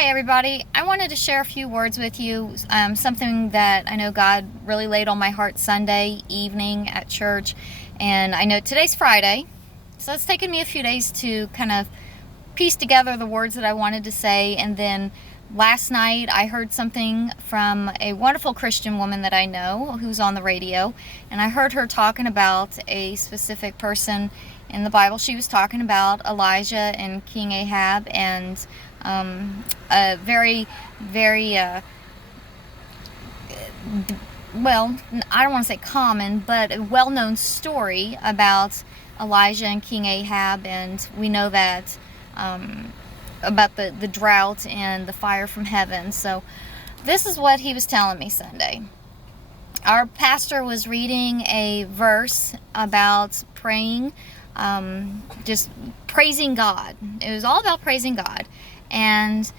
Hi everybody, I wanted to share a few words with you, something that I know God really laid on my heart Sunday evening at church, and I know today's Friday, so it's taken me a few days to kind of piece together the words that I wanted to say, and then last night I heard something from a wonderful Christian woman that I know who's on the radio, and I heard her talking about a specific person in the Bible. She was talking about Elijah and King Ahab, and a very, very, well, I don't want to say common, but a well-known story about Elijah and King Ahab, and we know that about the drought and the fire from heaven. So this is what he was telling me Sunday. Our pastor was reading a verse about praying, just praising God. It was all about praising God. And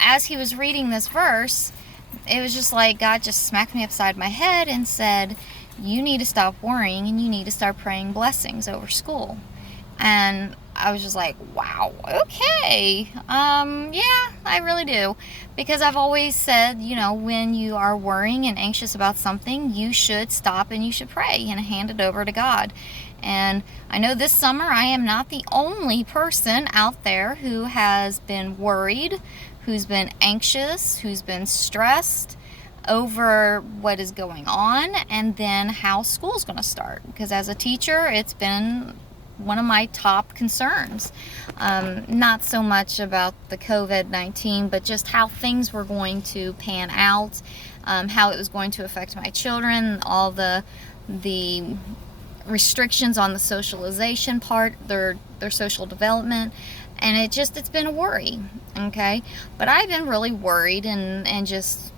as he was reading this verse, it was just like God just smacked me upside my head and said, you need to stop worrying and you need to start praying blessings over school. And I was just like, wow, okay. Yeah, I really do. Because I've always said, when you are worrying and anxious about something, you should stop and you should pray and hand it over to God. And I know this summer I am not the only person out there who has been worried, who's been anxious, who's been stressed over what is going on and then how school's going to start. Because as a teacher, it's been one of my top concerns. Not so much about the COVID-19, but just how things were going to pan out, how it was going to affect my children, all the restrictions on the socialization part, their social development, and it's been a worry, okay? But I've been really worried and just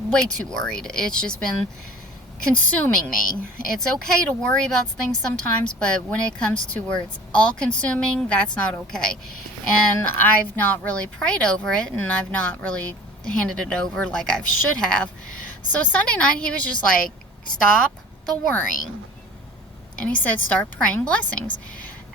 way too worried. It's just been consuming me. It's okay to worry about things sometimes, but when it comes to where it's all consuming, that's not okay. And I've not really prayed over it, and I've not really handed it over like I should have. So Sunday night he was just like, stop the worrying. And he said, start praying blessings.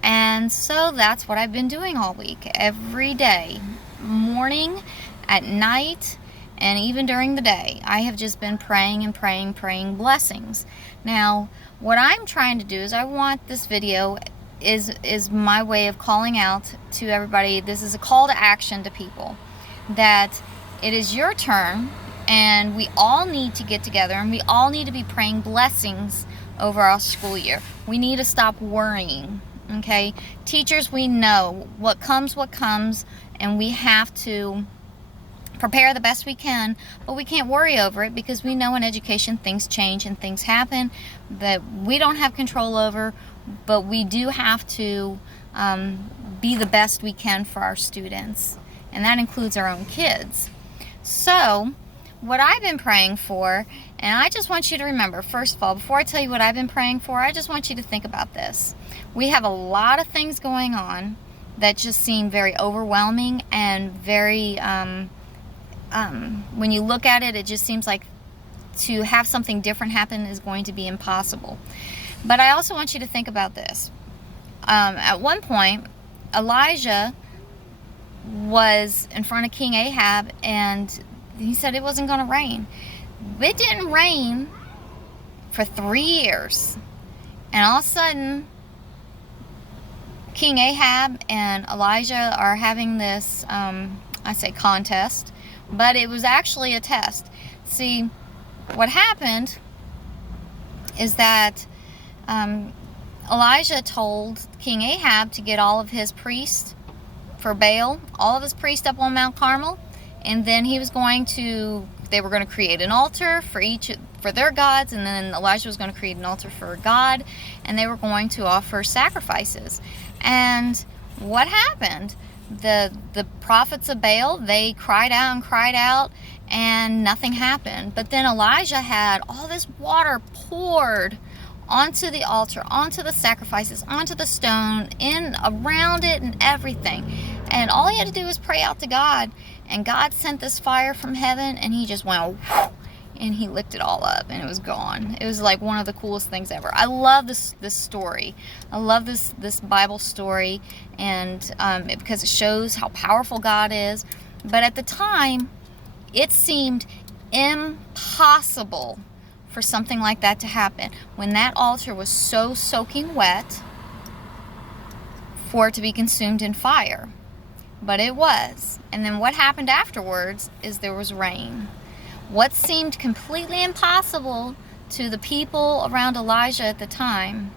And so that's what I've been doing all week. Every day, morning, at night, and even during the day, I have just been praying and praying blessings. Now, what I'm trying to do is I want this video is my way of calling out to everybody. This is a call to action to people that it is your turn, and we all need to get together, and we all need to be praying blessings over our school year. We need to stop worrying, okay? Teachers, we know what comes, and we have to prepare the best we can, but we can't worry over it because we know in education things change and things happen that we don't have control over, but we do have to be the best we can for our students, and that includes our own kids. So what I've been praying for, and I just want you to remember, first of all, before I tell you what I've been praying for, I just want you to think about this. We have a lot of things going on that just seem very overwhelming and very, when you look at it, it just seems like to have something different happen is going to be impossible. But I also want you to think about this. At one point, Elijah was in front of King Ahab, and he said it wasn't going to rain. It didn't rain for 3 years. And all of a sudden, King Ahab and Elijah are having this, I say contest, but it was actually a test. See, what happened is that Elijah told King Ahab to get all of his priests for Baal, all of his priests up on Mount Carmel, and then they were going to create an altar for their gods, and then Elijah was going to create an altar for God, and they were going to offer sacrifices. And what happened? The prophets of Baal, they cried out, and nothing happened. But then Elijah had all this water poured onto the altar, onto the sacrifices, onto the stone, around it and everything. And all he had to do was pray out to God, and God sent this fire from heaven, and he just went, and he licked it all up, and it was gone. It was like one of the coolest things ever. I love this story. I love this Bible story, and because it shows how powerful God is. But at the time, it seemed impossible for something like that to happen. When that altar was so soaking wet for it to be consumed in fire. But it was. And then what happened afterwards is there was rain. What seemed completely impossible to the people around Elijah at the time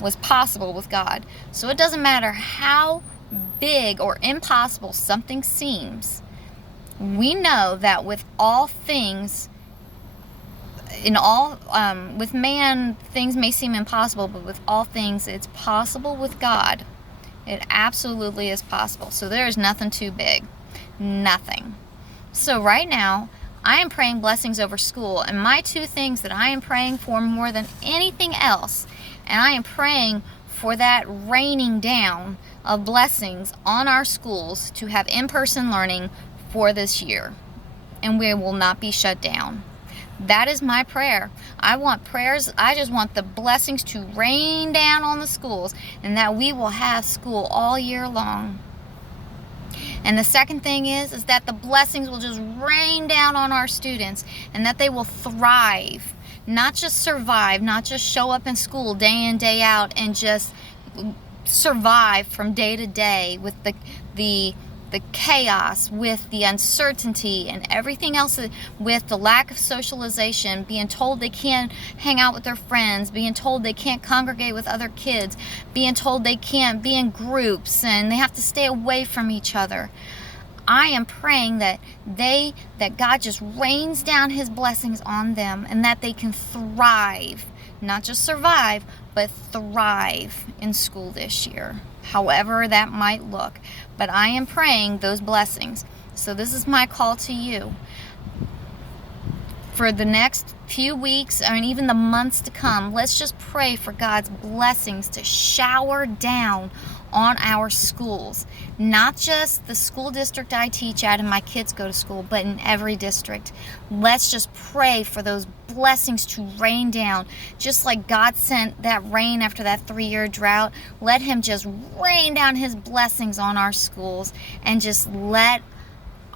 was possible with God. So it doesn't matter how big or impossible something seems. We know that with all things, with man, things may seem impossible, but with all things, it's possible with God. It absolutely is possible. So there is nothing too big. Nothing. So right now, I am praying blessings over school. And my two things that I am praying for more than anything else, and I am praying for that raining down of blessings on our schools to have in-person learning for this year. And we will not be shut down. That is my prayer. I just want the blessings to rain down on the schools, and that we will have school all year long. And the second thing is that the blessings will just rain down on our students, and that they will thrive, not just survive, not just show up in school day in, day out, and just survive from day to day with the chaos, with the uncertainty and everything else, with the lack of socialization, being told they can't hang out with their friends, being told they can't congregate with other kids, being told they can't be in groups and they have to stay away from each other. I am praying that God just rains down his blessings on them, and that they can thrive, not just survive, but thrive in school this year, however that might look. But I am praying those blessings. So this is my call to you. For the next few weeks, and even the months to come, let's just pray for God's blessings to shower down on our schools. Not just the school district I teach at and my kids go to school, but in every district. Let's just pray for those blessings to rain down. Just like God sent that rain after that 3-year drought, let him just rain down his blessings on our schools, and just let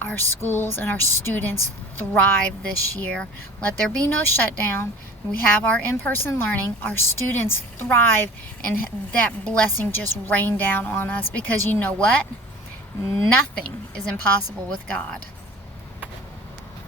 our schools and our students thrive this year. Let there be no shutdown. We have our in-person learning. Our students thrive, and that blessing just rain down on us, because you know what? Nothing is impossible with God.